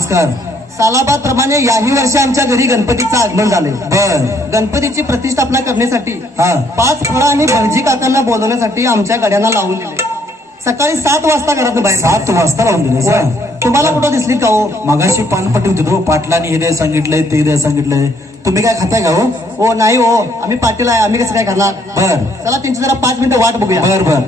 नमस्कार. सालाबाद प्रमाणे याही वर्षी आमच्या घरी गणपतीचं आगमन झाले. बर. गणपतीची प्रतिष्ठापना करण्यासाठी हा 5 फळं आणि भटजी काकांना बोलवण्यासाठी आमच्या गाड्यांना लावून दिले. सकाळी 7 वाजता घरात बाहेर. 7 वाजता लावून दिले सर. तुम्हाला कुठं दिसली का हो? मगाशी पानपट्टी होती तो पाटलांनी हे दे सांगितलंय ते दे सांगितलंय. तुम्ही काय खाताय का हो? हो नाही हो, आम्ही पाटील आहे, आम्ही कसं काय करणार. बर चला त्यांची जरा 5 मिनिटं वाट बघूया. बर बर.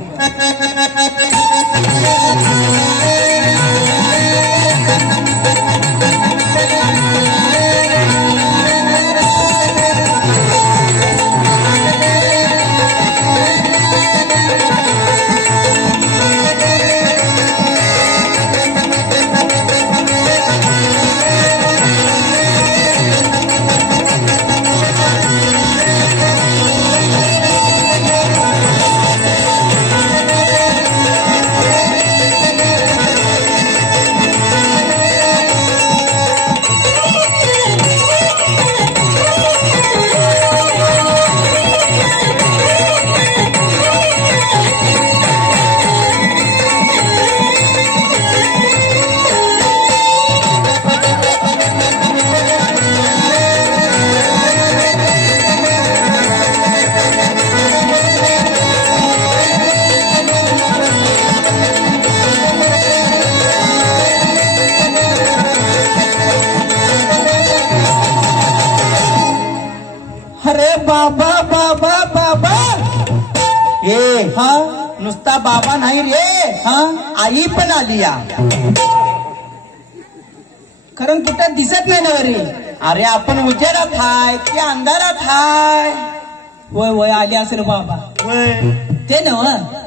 बाबा बाबा बाबा ए हा नुसता बाबा नाही रे. हा आई पण आली या. कारण कुठं दिसत नाही ना रे. अरे आपण उजेडात हाय की अंधारात हाय. वय वय आली असेल बाबा. ते नव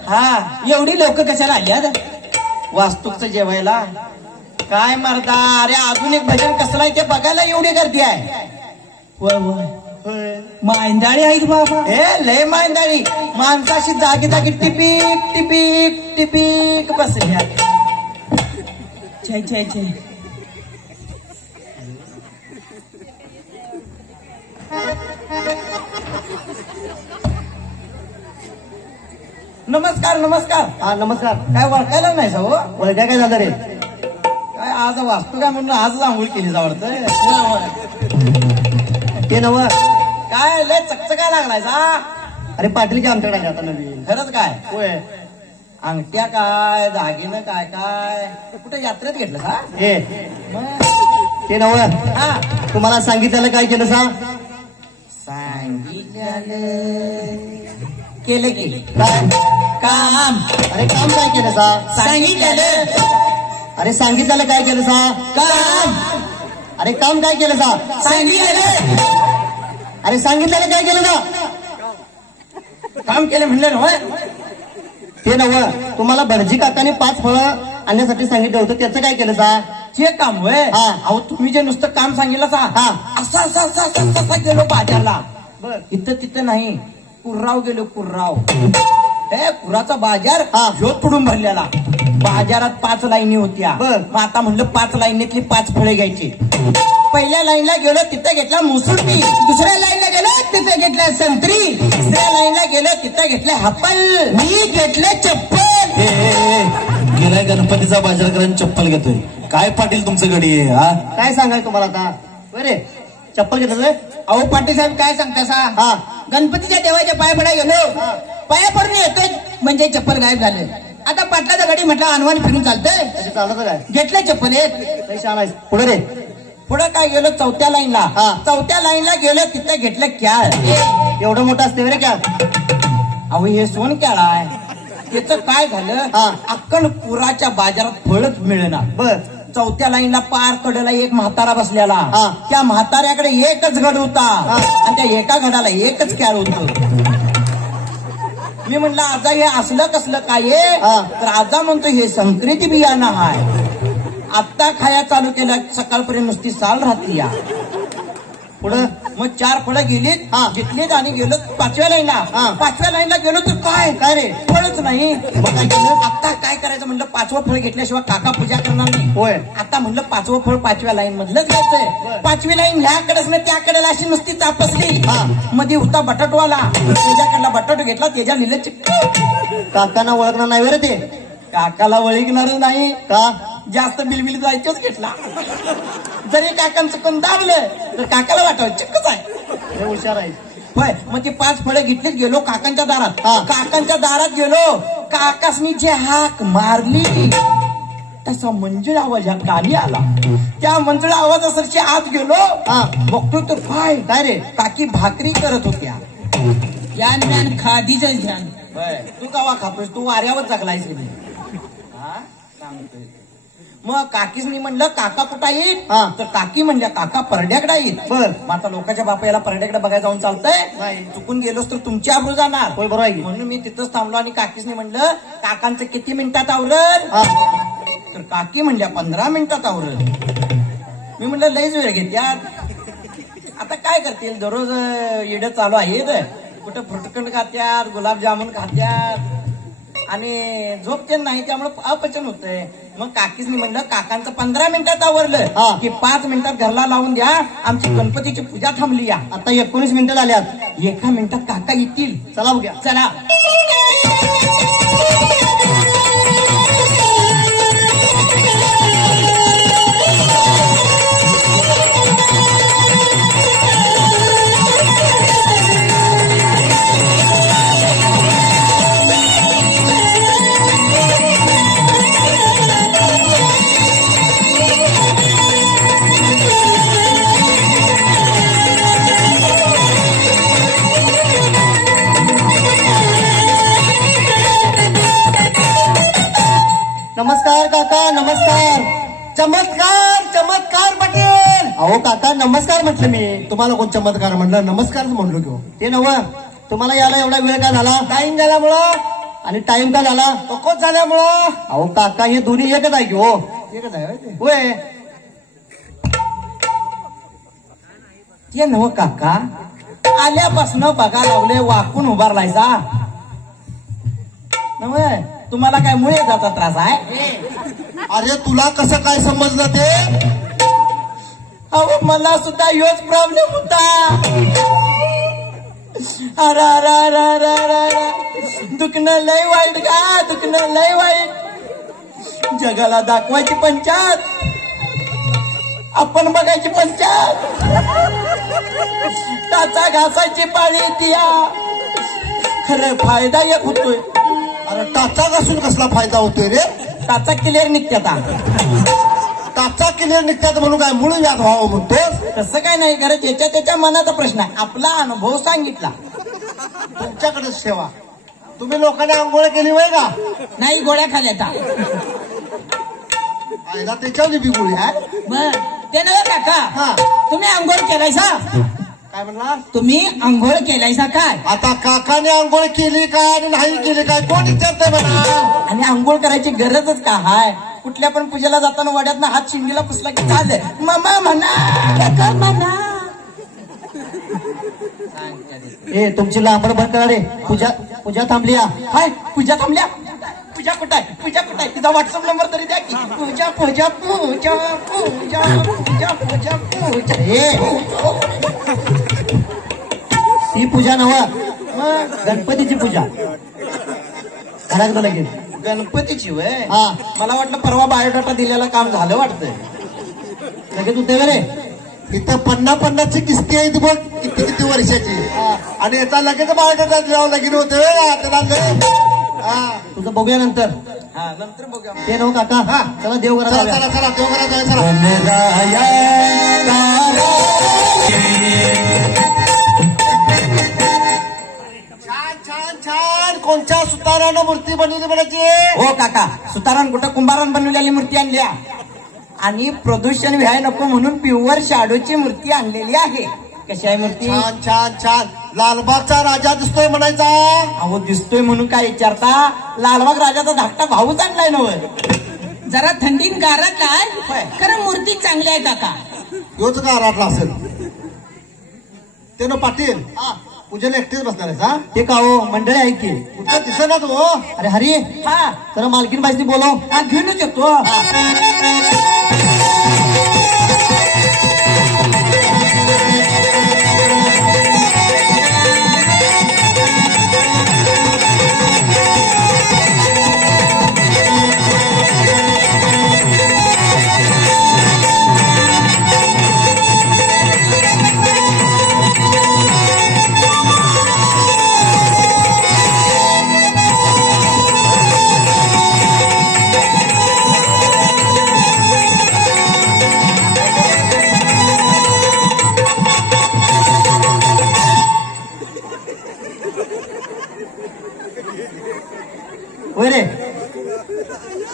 हा एवढी लोक कशाला आली वास्तूकचं जेवायला. काय मर्दा, अरे अजून एक भजन कसलं आहे ते बघायला एवढी गर्दी आहे. वय वय मांदाळी आहेत बाबा. हे लय मांदाळी. माणसाशी जागी जागी टिपीक टिपीक टिपीक बसल्या. छे छे छे. नमस्कार नमस्कार. हा नमस्कार. काय ओळखायला नाही सा हो? वळख्या काय झालं रे? काय आज वास्तू काय म्हणून आज आंघोळ केली आवडतं. ते नव काय लय चकचका लागलाय सा. अरे पाटीलची आमच्याकडे आहे आता नवीन. खरंच काय? होय. अंगठ्या काय दागिनं काय काय कुठे यात्रेत घेतलं का? ए मग ते नव हा तुम्हाला सांगितलेलं काय केलं सा? सांगितलं केलं की काय काम. अरे काम काय केलं सा? सांगितलं. अरे सांगितलेलं काय केलं सा? काम. अरे काम काय केलं सा? सांगितलं. अरे सांगितलेलं काय केलं सा? काम केलं म्हणलं ना. ते नव तुम्हाला भटजी काकाने 5 फळं आणण्यासाठी सांगितलं होतं, त्याचं काय केलं सा? जे काम होय. हा. अहो तुम्ही जे नुसतं काम सांगितलं सा हा. असं असं असं असं असं गेलो बाजारला. बर. इथं तिथं नाही, कुर्राव गेलो कुर्राव. हे कुराचा बाजार हा. ह्यो तुडून भरलेला. बाजारात 5 लाईनी होत्या. बर. मग आता म्हणलं 5 लाईनीतली 5 फळे घ्यायची. पहिल्या लाईनला गेलो तिथं घेतला मुसुंबी. दुसऱ्या लाईनला गेलो तिथं घेतल्या संत्री. तिसऱ्या लाईनला गेलो तिथं घेतलं हप्पल. मी घेतलं चप्पल. गेलाय गणपतीचा बाजार करायला चप्पल घेतोय. काय पाटील तुमचं गडी आहे हा? काय सांगायचं तुम्हाला आता? बरे चप्पल घेतलं रे? अहो पाटील साहेब काय सांगता सा? हा. गणपतीच्या देवाच्या पाय पडा गेलो. पाया पडून येतोय म्हणजे चप्पल गायब झालं. आता पाटलाचा गाडी म्हटलं अनवाणी फिरून चालतंय. त्याची चालत काय? घेतलं चप्पल एक. काही छान आहे. पुढे रे. पुढं काय गेलो चौथ्या लाईनला. हा. चौथ्या लाईनला गेलो तिथं घेतलं कॅळ. एवढं मोठं असते रे क्या? अहो हे सोन कॅळ आहे. त्याचं काय झालं, हा. अक्कल पुराच्या बाजारात फळच मिळणार. बर. चौथ्या लाईनला पार कडेला एक म्हातारा बसलेला. हा. त्या म्हाताऱ्याकडे एकच घड होता. हा. आणि त्या एका घडाला एकच कॅळ होत. मी म्हणलं आजा हे असलं कसलं काय आहे? हा. तर आजा म्हणतो हे संक्रिती बियाणं आहे. आत्ता खाया चालू केलं, सकाळपर्यंत नुसती साल राहते या. पुढं मग 4 फळं गेलीत. हा. घेतलीत आणि गेलो 5व्या लाईनला. हा. 5व्या लाईनला गेलो तर काय काय रे? फळच नाही. मग काय केलं, आता काय करायचं म्हणलं 5वं फळ घेतल्याशिवाय काका पूजा करणार नाही. होय. आता म्हणलं 5वं फळ 5व्या लाईन मधलंच घ्यायचंय. 5वी लाईन ह्याकडेच ना त्याकडेला अशी नुसती तापसली. हा. मध्ये होता बटाटवाला. त्याच्याकडला बटाटो घेतला, त्याच्या लिहिलं काकांना ओळखणार नाही रे ते? काकाला वळिकणार नाही का? जास्त बिलबिल जायचंच घेतला. जरी काकांचं कोण दाबलं तर काकाला वाटावं चिक्कच आहे. लय हुशार आहे. होय, मग ते 5 फळं घेतलीच. गेलो काकांच्या दारात. हा. काकांच्या दारात गेलो. काकासनी जे हाक मारली तसा मंजूळ आवाज ह्या कानी आला. त्या मंजूळ आवाजासारखी आत गेलो. हा. बघतोय तर काय रे, काकी भाकरी करत होत्या. या ज्ञान खादीचं ध्यान. तू कावा खातोस? तू वाऱ्यावर जगलायस की नाही? सांगतोय. मग काकीसनी म्हणलं काका कुठं येईल? हा. तर काकी म्हणल्या काका परड्याकडे येईल. बर. मग आता लोकांच्या बापा याला परड्याकडे बघायला जाऊन चालतंय? नाही. चुकून गेलोस तर तुमची आबरू जाणार. होय, बरोबर आहे की. म्हणून मी तिथंच थांबलो आणि काकीसनी म्हणलं काकांचं किती मिनिटात आवरल? हा. तर काकी म्हणल्या 15 मिनिटात आवरल. मी म्हणलं लईच वेळ घेत्यात. आता काय करतील, दररोज येडं चालू आहे. कुठं फ्रुटखंड खात्यात, गुलाबजामुन खात्यात आणि झोपते नाही, त्यामुळे अपचन होतंय. मग काकीसनी म्हणलं काकांचं 15 मिनिटात आवरलं हा. की 5 मिनिटात घरला लावून द्या, आमची गणपतीची पूजा थांबली. या आता 19 मिनिटं झाल्यात. 1 मिनिटात काका येतील. चला बघूया. चला. नमस्कार काका, नमस्कार. चमत्कार चमत्कार पटेल. अहो काका नमस्कार म्हटलं मी. तुम्हाला कोण चमत्कार म्हणलं? नमस्कारच म्हणलो की हो. ते नव तुम्हाला यायला एवढा वेळ का झाला? टाइम झाल्यामुळं आणि टाइम का झाला? तकोच झाल्यामुळं. अहो काका हे दोन्ही एकच आहे की हो. एकच आहे होय ते. होय. ते नव काका आल्यापासून बघा लागले वाकून उभारलायचा नव. तुम्हाला काय मुळे जाचा त्रास आहे? अरे तुला कसं काय समजलं ते? अहो मला सुद्धा योच प्रॉब्लेम होता. अरे अरे अरे अरे अरे अरे. दुखणं लय वाईट का, दुखणं लय वाईट. जगाला दाखवायची पंचायत, आपण बघायची पंचायत. टाचा घासायची पाळी येतीया. खरं फायदा एक होतोय. अरे टाचा घासून कसला फायदा होतोय रे? टाचा क्लिअर निघत्याता. टाचा क्लिअर निघतात म्हणून काय मूळ व्याध व्हावं म्हणतोस? तसं काय नाही, खरं ज्याच्या त्याच्या मनाचा प्रश्न आहे. आपला अनुभव सांगितला. तुमच्याकडेच ठेवा. तुम्ही लोकांनी आंघोळ केली वय का? नाही गोळ्या खाल्याता. आयला त्याच्यावर बी गोळी आहे. बर ते नव्हे काका, हा. तुम्ही आंघोळ केलायसा? काय म्हणला? तुम्ही आंघोळ केलायसा काय? आता काकाने आंघोळ केली काय आणि नाही केली काय कोण विचारतंय म्हणा? आणि आंघोळ करायची गरजच का हाय? कुठल्या पण पूजेला जाताना वड्यातनं हात शिंगीला पुसला की चाललं मामा म्हणा, काका म्हणा. ए तुमची लांबड भर करा रे. पूजा पूजा थांबली. हाय पूजा थांबल्या. पूजा कुठं आहे? पूजा कुठं आहे? तिचा व्हॉट्सअप नंबर तरी द्या की. पूजा पूजा पूजा पूजा पूजा पूजा पूजा. ती पूजा नव, गणपतीची पूजा. घरात लगेच. गणपतीची वय. हा. मला वाटलं परवा बायोडाटा दिलेलं काम झालं वाटतंय. लगेच होते रे. इथं 50-50ची किस्ती आहे ती बघ, किती किती वर्षाची. आणि याचा लगेच बाळगाचा लगीन होते. तुझं बघूया नंतर. हा नंतर बघूया. ते नव काका. हा. चला देव चला करा. चला चला देवघरात जाऊया, चला. छान छान छान. कोणत्या सुतारानं मूर्ती बनवली म्हणायची? हो काका, सुतारान कुठं कुंभारान बनवलेली मूर्ती आणल्या. आणि प्रदूषण व्हाय नको म्हणून प्युअर शाडूची मूर्ती आणलेली आहे. कशी आहे मूर्ती? छान छान छान. लालबागचा राजा दिसतोय म्हणायचा. अहो दिसतोय म्हणून काय विचारता? लालबाग राजाचा धाकटा भाऊच आणलाय नव. जरा थंडीन गारट आहे, खरं मूर्ती चांगली आहे काका. योच का राटला असेल ते ना पाटील. पूजेला एकटीच बसणार आहेस हा? ते का हो मंडळी आहे की. कुठं दिसत ना तू? अरे हरी, हा जरा मालकीन बाईसनी बोलव. हा घेऊनच येतो.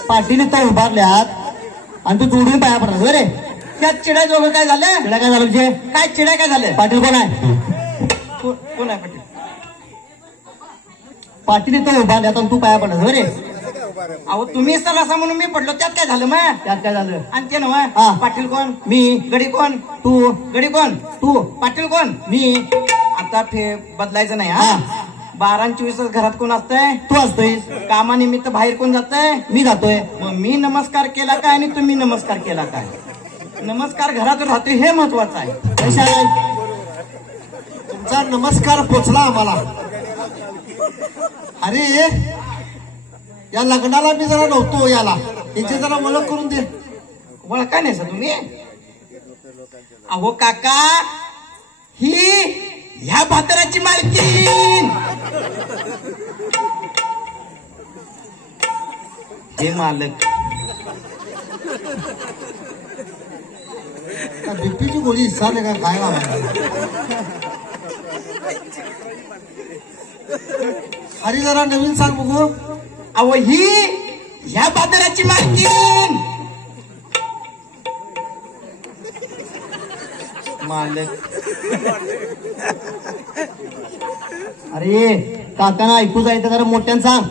पाटील इथं उभारल्यात आणि तू जोडून पाया पडला रे. त्यात चिडाय जोगं काय झालं? तिला काय झालं म्हणजे? काय चिडाय काय झालं? पाटील कोण आहे? कोण आहे पाटील? पाटील इथं उभारल्यात आणि तू पाया पडला रे. अहो तुम्ही सर असा म्हणून मी पडलो, त्यात काय झालं मग? त्यात काय झालं? आणि ते नव हा. पाटील कोण? मी. गडी कोण? तू. गडी कोण? तू. पाटील कोण? मी. आता बदलायचं नाही हा. 12 आणि 24 घरात कोण असतंय? तू असतोय. कामानिमित्त बाहेर कोण जातंय? मी जातोय. मग मी नमस्कार केला काय आणि तुम्ही नमस्कार केला काय? नमस्कार घरात राहतोय हे महत्वाचं आहे. कशाला? तुमचा नमस्कार पोचला आम्हाला. अरे या लग्नाला मी जरा नव्हतो, याला याची जरा ओळख करून दे. ओळखा नाही सर तुम्ही? अहो काका, ही ह्या भातराची मालकीण. हे मालक. बीपीची गोळी इसारले का काय बाबा? अरे जरा नवीन सांग बघू. अहो ही ह्या भातराची मालकीण. मालक. अरे काकांना ऐकू जायचं जरा मोठ्यानं सांग.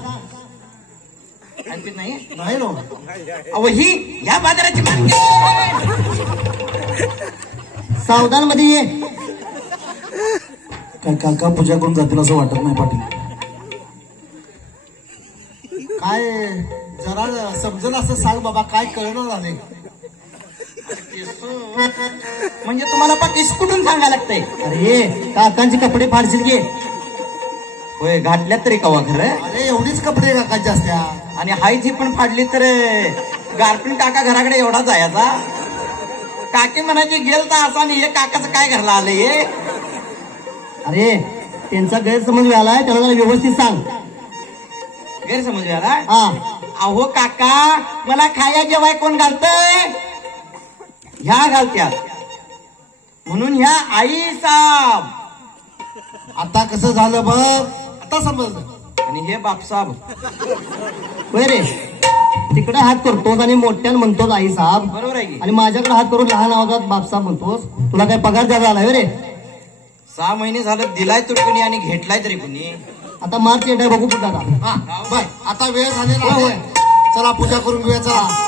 आणखी नाही? नाही ना. अहो ही ह्या बाजाराची मालकीण. सावधान मध्ये ये. काय काका पूजा करून जातील असं वाटत नाही पाटील. काय जरा समजेल असं सांग बाबा, काय कळणार झाले. म्हणजे तुम्हाला पाकिस कुठून सांगायला लागतंय? अरे काकांचे कपडे फाडशील घे. होय घातल्यात तरी कवा खरं. अरे एवढीच कपडे काकांच्या असत्या. आणि हाईच ही पण फाडली तर गारपीण काका घराकडे एवढा जायचा. काकी म्हणायची गेल तर असा आणि हे काकाचं काय घरला आलंय हे. अरे त्यांचा गैरसमज झालाय, त्याला जरा व्यवस्थित सांग. गैरसमज याला. हा. अहो काका, मला खाया जेवाय कोण घालतय? ह्या घालत्यात. म्हणून ह्या आई साब. आता कसं झालं बघ, आता समजलं. आणि हे बापसाब. होय रे, तिकडे हात करतोस आणि मोठ्यानं म्हणतोस आई साहेब, बरोबर आहे की? आणि माझ्याकडे हात करून लहान आवाजात बापसाहेब म्हणतोस. तुला काय पगार द्यायला आलाय रे? 6 महिने झालं दिलाय तो कुणी आणि घेतलाय तरी कुणी. आता मार्च येत आहे, बघू कुठं आता. हा बर, आता वेळ झालेला आहे. चला पूजा करून घेऊया. चला.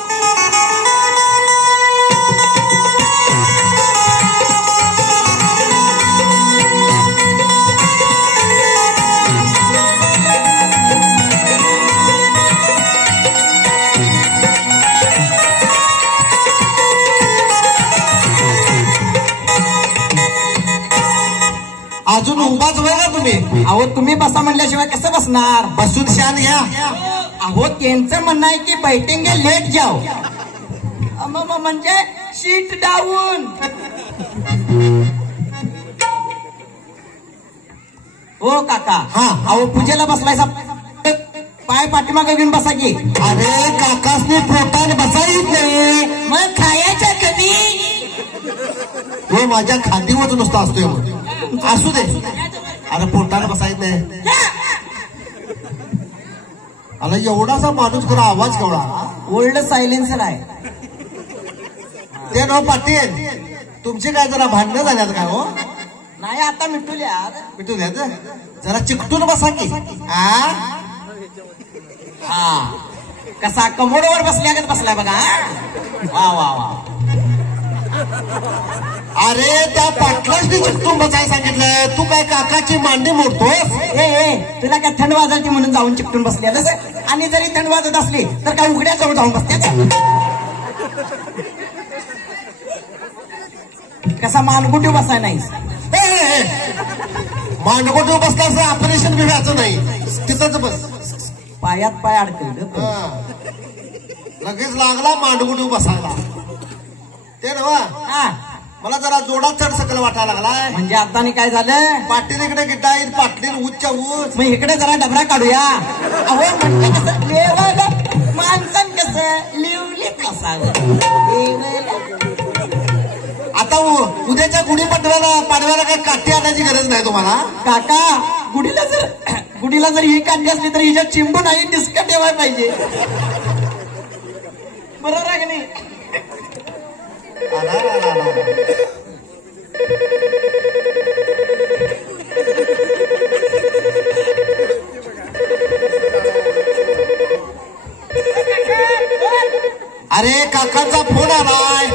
अजून उभाच होय ना तुम्ही? अहो तुम्ही बसा म्हणल्याशिवाय कसं बसणार? बसून शान घ्या. अहो त्यांचं म्हणणं आहे की बैठेंगे लेट जाओ. म्हणजे शीट डाऊन. हो काका. हा. अहो पूजेला बसलायसा, पाय पाठीमागे घेऊन बसा की. अरे काकासने पोटाने बसायच नाही. मग खायच्या कधी? तो माझ्या खांदीवर नुसता असतोय. मग असू दे. अरे पोटाने बसायच नाही. अरे एवढासा माणूस करा, आवाज केवढा. ओल्ड सायलेन्सर आहे ते नाव पाटील. तुमची काय जरा भांडणं झाल्यात का हो? नाही आता मिटूल्या. मिटू द्या जरा चिकटून बसा की. हा कसा कमोडवर बसल्यागत बसलाय बघा. वा वा वा. अरे त्या पाटलासनी चिकटून बसायला सांगितलं, तू काय काकाची मांडी मोडतोस? ए तुला काय थंड वाजायची म्हणून जाऊन चिकटून बसल्या. आणि जरी थंड वाजत असली तर काय उघड्या जवळ जाऊन बसत्या. कसा मानगुटी बसाय नाही. मांडकोटी बसलास ऑपरेशन बी व्हायचं नाही, तिथंच बस. पायात पाय अडकल. लगेच लागला मांडगुटी बसायला. ते नवा मला जरा जोडा चढ सकल वाटायला लागलाय. म्हणजे आता काय झालं? पाटील इकडे गिटाईत, पाटलीन उच्च उच. मग इकडे जरा डबरा काढूया. अहो म्हणजे कसं लेवल माणसं कसं लिवली कसावं. आता उद्याच्या पाडव्याला काही काठी आणायची गरज नाही तुम्हाला. काका गुढीला जर ही काढली असली तर हिच्या चिंबू नाही डिस्क ठेवायला पाहिजे. अरे काकांचा फोन आलाय.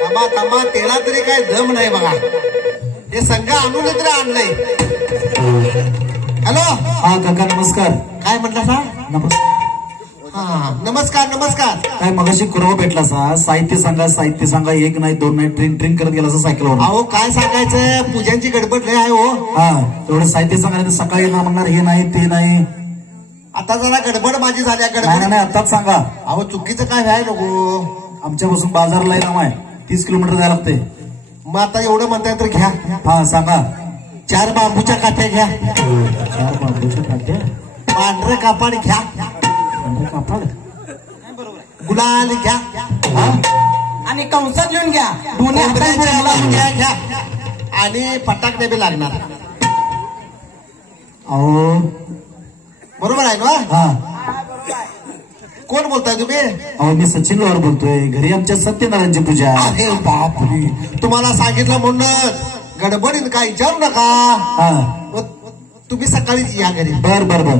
थांबा थांबा, त्याला तरी काय दम नाही बघा. हे संघ आणून तरी आणलंय. हॅलो. हा काका नमस्कार. काय म्हटलं सा? नमस्कार. हा नमस्कार नमस्कार. काय मगाशी कुरवा भेटला सा, साहित्य सांगा 1 नाही 2 नाही ट्रिंग करत गेला सायकलवर. अहो काय सांगायचं, पूजांची गडबड लय आहे हो. हा तेवढं साहित्य सांगा, सकाळी ना म्हणणार हे नाही ते नाही. आता जरा गडबड माझी झाली आहे. नाही गडबड नाही आताच सांगा. अहो चुकीचं काय व्हाय नको. आमच्यापासून बाजारला लांब आहे, 30 किलोमीटर जायला लागते. मग आता एवढं म्हणताय तर घ्या. हा सांगा. 4 बांबूच्या काठ्या घ्या. 4 बांबूच्या काट्या, पांढरं कापड घ्या. कापड, गुलाल घ्या. आणि कंसात लिहून घ्या. दोन्ही हाताने कोंबड्याच्या बोलायला घ्या घ्या. आणि फटाकडे बी लागणार. अहो बरोबर आहे ना? हा. कोण बोलताय तुम्ही? अहो मी सचिन लोहार बोलतोय. घरी आमच्या सत्यनारायणची पूजा. अरे बापरे, तुम्हाला सांगितलं म्हणून गडबडीत काय विचारू नका. हा मग तुम्ही सकाळीच या घरी. बर बर बर.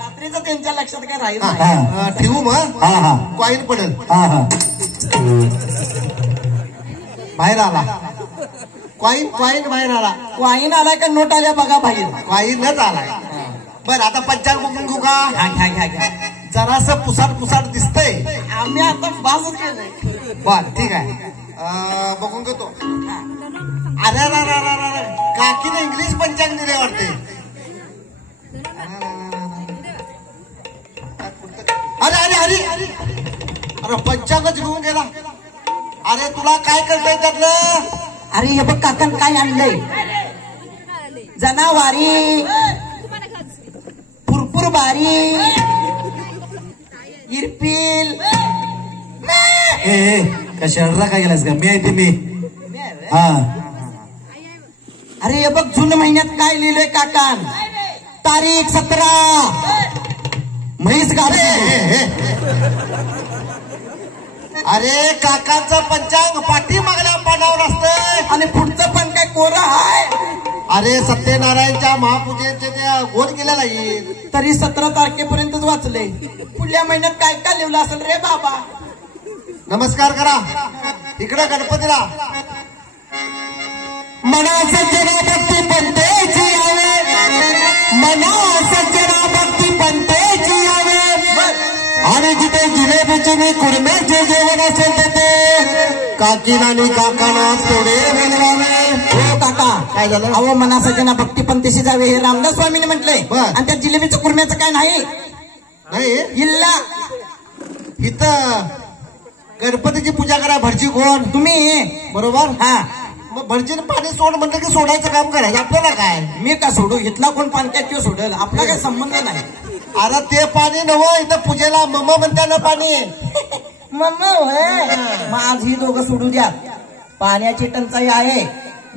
रात्रीचं त्यांच्या लक्षात काय राहील हा नाही. हा ठेवू मग. हा हा कॉईन पडेल. हा हा. बाहेर आला कॉईन. कॉईन बाहेर आला. वाईन आलाय का नोट आल्या बघा बाहेर. कॉईनच आलाय. बरं आता पंचांग बघून घेऊ का? घ्या घ्या घ्या. जरास पुसाट दिसतंय. आम्ही आता बाजू केलंय. बर ठीक आहे. बघून घेतो. अरे काकीने इंग्लिश पंचांग दिले वाटते. अरे अरे अरे अरे पंचांगच घेऊन गेला. अरे तुला काय करतंय त्यातलं? अरे हे बघ काकान काय आणलंय. जनावारी, फुरफुर बारी, इरपिल. ए का शहराला काय गेलास का? मी आहे ते मी. हा अरे हे बघ जून महिन्यात काय लिहिलंय काकान. तारीख 17. म्हैस गाभे. अरे काकांचं पंचांग पाठी मागल्या पानावर असतंय. आणि पुढचं पण काय कोरं आहे. अरे सत्यनारायणच्या महापूजेचे ते गोल केलेला येईल. तरी 17 तारखेपर्यंतच वाचले. पुढल्या महिन्यात काय काय लिहिलं असेल रे बाबा. नमस्कार करा इकडे गणपतीला. मना सज्जना भक्ती पंथेची यावे, मना सज्जना भक्ती पंथेची यावे. आणि जिथे जिलेबीचे मी कुर्म्याचे जेवण असेल तिथे काकीना आणि काकाना तेवढे बनवावे. हो काका काय झालं? अहो मना सज्जना भक्ती पंथेशी जावे हे रामदास स्वामीने म्हटले. बर. आणि त्या जिलेबीचं कुर्म्याचं काय नाही. नाही इल्ला इथं गणपतीची पूजा करा. भटजी कोण? तुम्ही. बरोबर. हा मग भटजीने पाणी सोड म्हणलं की सोडायचं काम करायचं आपल्याला काय. मी का सोडू. इथला कोण पाणक्यात तो सोडल. आपला काही संबंध नाही. अरे ते पाणी नव्ह, इथं पूजेला मम्मा म्हणते ना पाणी. मम्मा होय. मग आज ही दोघं सोडू द्या. पाण्याची टंचाई आहे.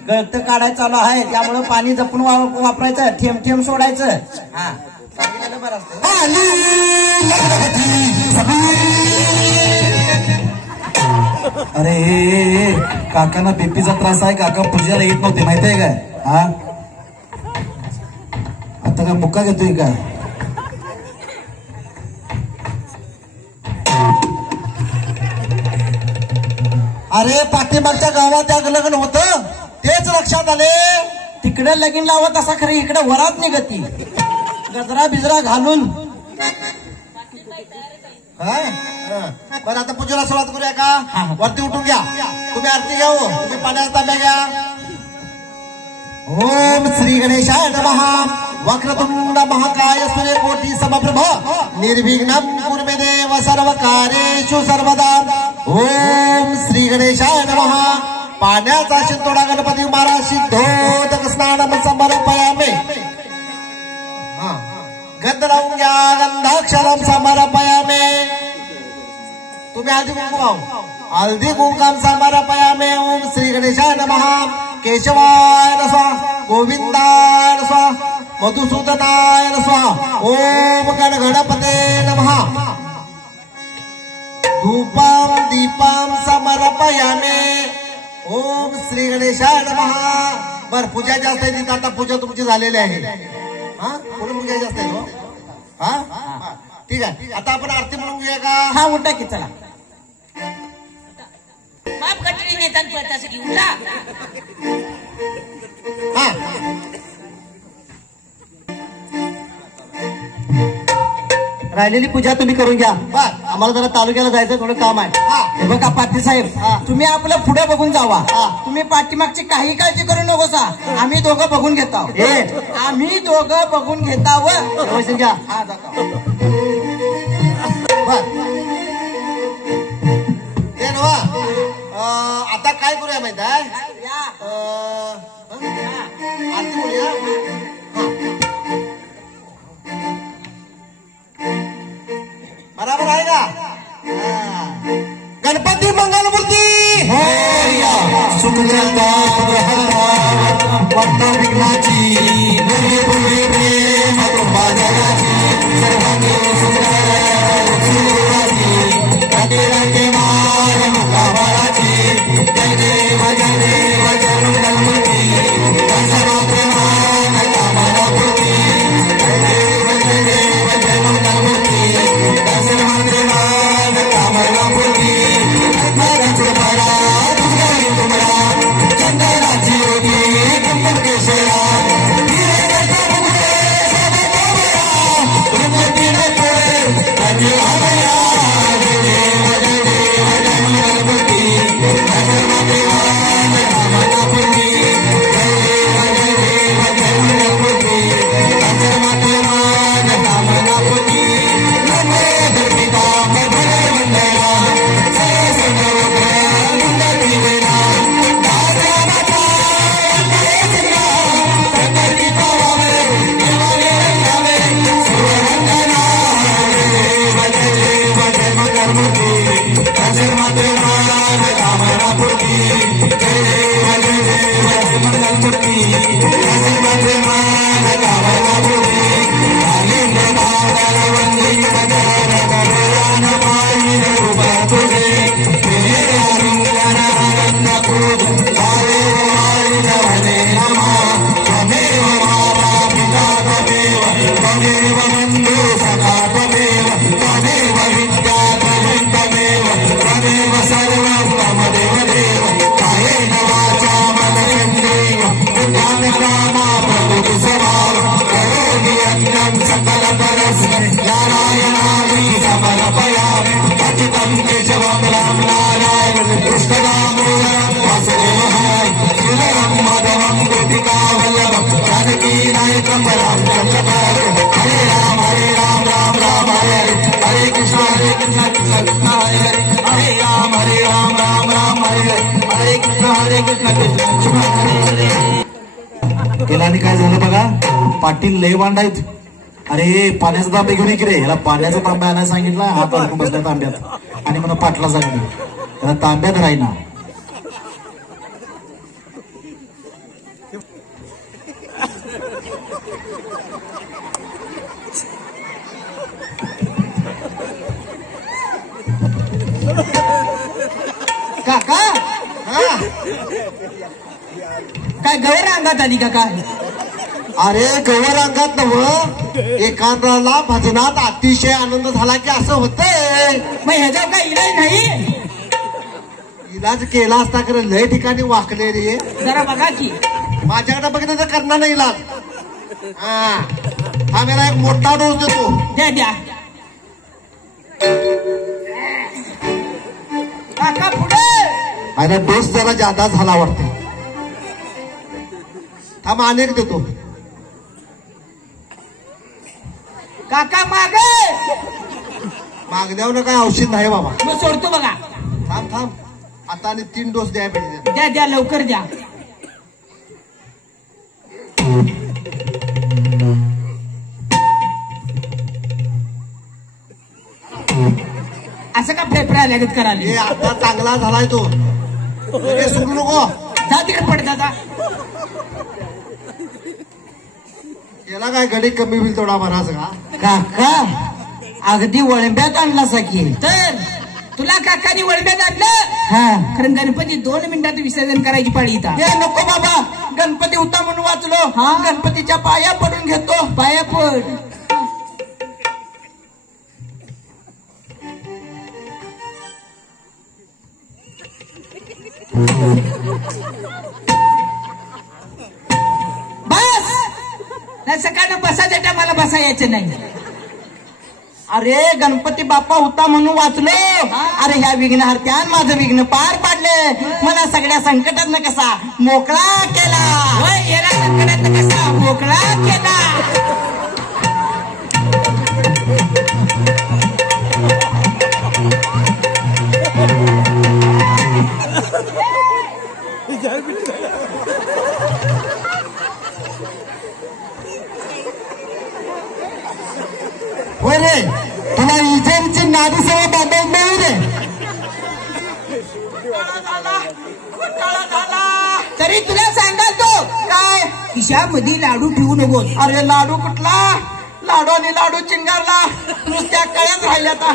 गळत काढायचं चालू आहे. त्यामुळे पाणी जपून वापरायचं. थेंब थेंब सोडायचं. हा सांगितलं बरं असतं. अरे काकांना बीपीचा त्रास आहे. काका पूजेला येत नव्हते माहितीये काय? हा आता काय मुक्का घेतोय का? अरे पाठीमागच्या गावात त्या लग्न होतं तेच लक्षात आले. तिकडे लगीन लावत असा खरं इकडे वरात निघती. गजरा बिजरा घालून. काय? बरं आता पूजेला सुरुवात करूया का? वरती उठून घ्या. तुम्ही आरती घ्या. हो तुम्ही पाण्याचा तांब्या घ्या. ओम श्री गणेशाय नमः. वक्रतुंड महाकाय सूर्यकोटी समप्रभ निर्विघ्नं कुरु मे देव सर्व कार्येषु सर्वदा. ओम श्री गणेशाय नमः. पाण्याचा शिंतोडा गणपती महाराज सिद्धोदक स्नानम समर्पयामि. गंध लावून घ्या. गंधाक्षरम समर्पयामि. तुम्ही हळदी कुंकू वाहू. हळदी कुंकम समर्पयामि. ओम श्री गणेशाय नमः. केशवाय स्वाहा, गोविंदाय स्वाहा, मधुसूदनाय स्वाहा. ओम गण गणपते नमः. धूपम दीपम समर्पयामि. ओम श्री गणेशाय नमः. बर पूजा जास्त आहे. आता पूजा तुमची झालेली आहे. हा पुढे पूजा जास्त आहे. हा ठीक आहे. आता आपण आरती म्हणून घेऊया का? हा उठा की चला. येतात पळतास की उठा. हा राहिलेली पूजा तुम्ही करून घ्या. बर आम्हाला जरा तालुक्याला जायचं, थोडं काम आहे. हा हे बघा पाटील साहेब, हा. तुम्ही आपलं पुढे बघून जावा. हा. तुम्ही पाठीमागची काही काळजी करू नकोसा. आम्ही दोघं बघून घेतो. आम्ही दोघं बघून घेताव. व्यवस्थित घ्या. हा जातो. बर ते नवा आता काय करूया माहित आहे आरती बोलूया. बराबर आहे का? गणपती मंगलमूर्ती सुखचंदा वाटतो विघ्नाची प्रेम बाजाराची सर्वांनी सुंदराची मार मुखावराची जय देव गणपती सर्वप्रमाण कामनापूर्ती जय देव गणपती सर्वप्रमाण कामनापूर्ती चंदनाची योगी कुंभकेश्वरा गेला आणि काय झालं बघा, पाटील लय वांडायत. अरे पाण्याचा तांबे घेऊन इकडे, याला पाण्याचा तांब्या आणायला सांगितला, हात अडकून बसला तांब्यात आणि मला पाटला सांगितलं त्याला तांब्यात राहीना. काका काय गवर अंगात आली का काय? अरे गवर अंगात नव एकांताला भजनात अतिशय आनंद झाला की असं होतंय. मग ह्याच्यावर काय इलाज नाही? इलाज केला असता खरं लय ठिकाणी वाकले रे. जरा बघा की. माझ्याकडे बघितलं तर करणार नाही इलाज. हा मेरा एक मोठा डोस देतो. द्या द्या काका पुढे. आणि डोस जरा जादा झाला वाटते. थांब अनेक देतो. काका मागे. मागण्यावर काय औषध नाही बाबा. मग सोडतो बघा. थांब थांब आता आणि 3 डोस द्यायला पाहिजे. द्या द्या लवकर द्या. असं का फेफडे आल्यागत करायला? हे आता चांगला झालाय तो. लगेच सोडू नको. जा तिकडे पड दादा. याला काय गडी कमी होईल तेवढा बराच का. काका अगदी वळंब्यात आणला सकी. तर तुला काकानी वळंब्यात आणलं. कारण गणपती 2 मिनिटात विसर्जन करायची पाळी इथं. नको बाबा, गणपती होता म्हणून वाचलो. गणपतीच्या पाया पडून घेतो. पाया पड. बस नाही सकाळनं बसायच्या मला बसा यायचं नाही. अरे गणपती बाप्पा होता म्हणून वाचलो. अरे ह्या विघ्नहर्त्यान माझं विघ्न पार पाडले. मला सगळ्या संकटातनं कसा मोकळा केला. होय याला संकटातनं कसा मोकळा केला. होय रे, तुला इजेमची नादी सेवा बांधून मिळू रे. तरी तुला सांगतो काय खिशामध्ये लाडू ठेवू नकोस. अरे लाडू कुठला? लाडू आणि लाडू चिंगारला नुसत्या कळ्याच राहिल्या. आता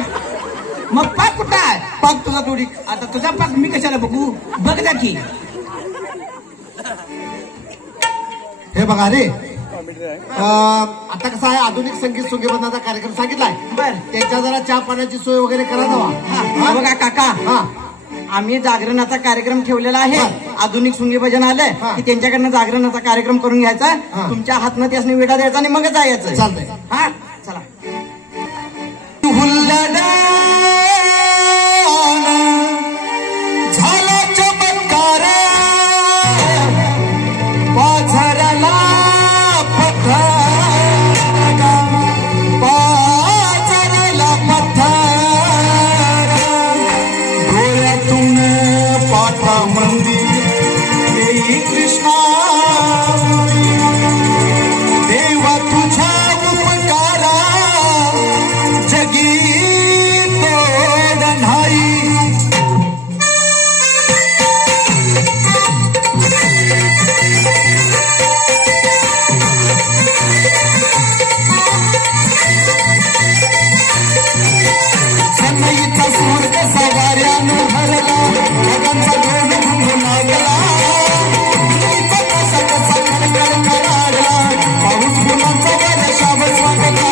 मग पाक कुठं आहे? पाक तुझा थोडी. आता तुझा पाक मी कशाला बघू? बघ जा की. हे बघा रे, आता कसं आहे, आधुनिक संगीत सुगीबंधाचा कार्यक्रम सांगितलाय. बर त्यांच्या जरा चहा पाण्याची सोय वगैरे करा जावा. बघा काका, हा आम्ही जागरणाचा कार्यक्रम ठेवलेला आहे. बर. आधुनिक सुंगी भजन आलंय हा. की त्यांच्याकडनं जागरणाचा कार्यक्रम करून घ्यायचा. हा. तुमच्या हातनं त्यासनी वेडा द्यायचा आणि मगच जायचं. चालतंय. हा चला. झाला चमत्कार पाझरला पथर, पाझरला पथर, डोळ्यातून पाठा मंदिर देई कृष्णा, देवा तुझ्या उपकारा जगी तोड नाही. सन्नईचा सूर कसा वाऱ्यानं हरला, ढगांचा ढोल घुमून लागला, सन्नईचा कसा कसा खडखड कडाडला, पाऊस फुलांचा वर्षाव स्वागताला,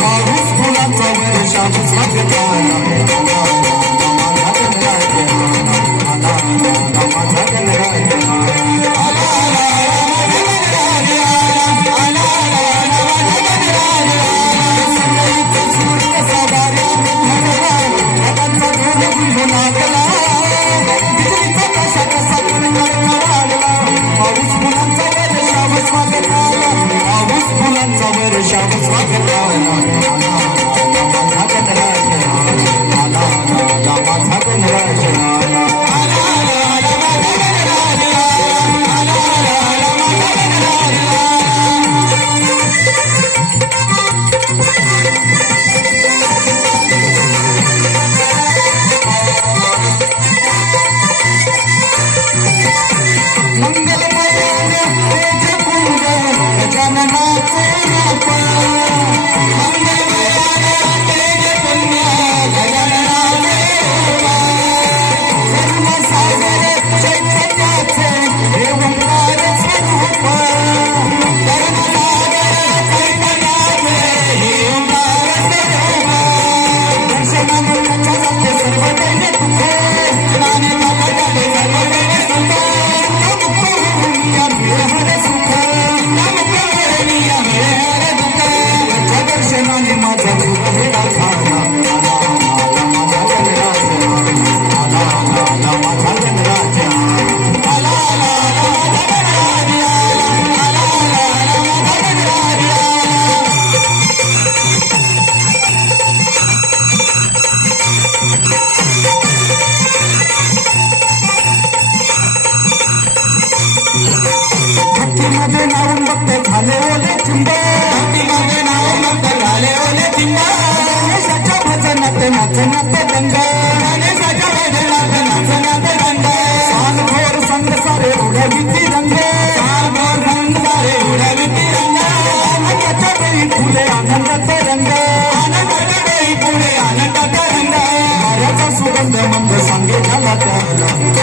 पाऊस फुलांचा वर्षाव स्वागताला. भक्तीमध्ये नाव भक्त झाले ओले चिंब, भक्तीमध्ये नाव भक्त झाले ओले चिंब, गणेशाच्या भजनात नाचनात गंगा, गणेशाच्या भजनात नाचनात गंगा, साल भोर संग सारे उडावी तिरंग, साल भोर संग सारे उडावी तिरंग, आनंदाच्या वेळी फुले आनंदात रंग, आनंदाच्या वेळी फुले आनंदात रंग, वाऱ्याचा सुगंध मंद सांगे झाला त्या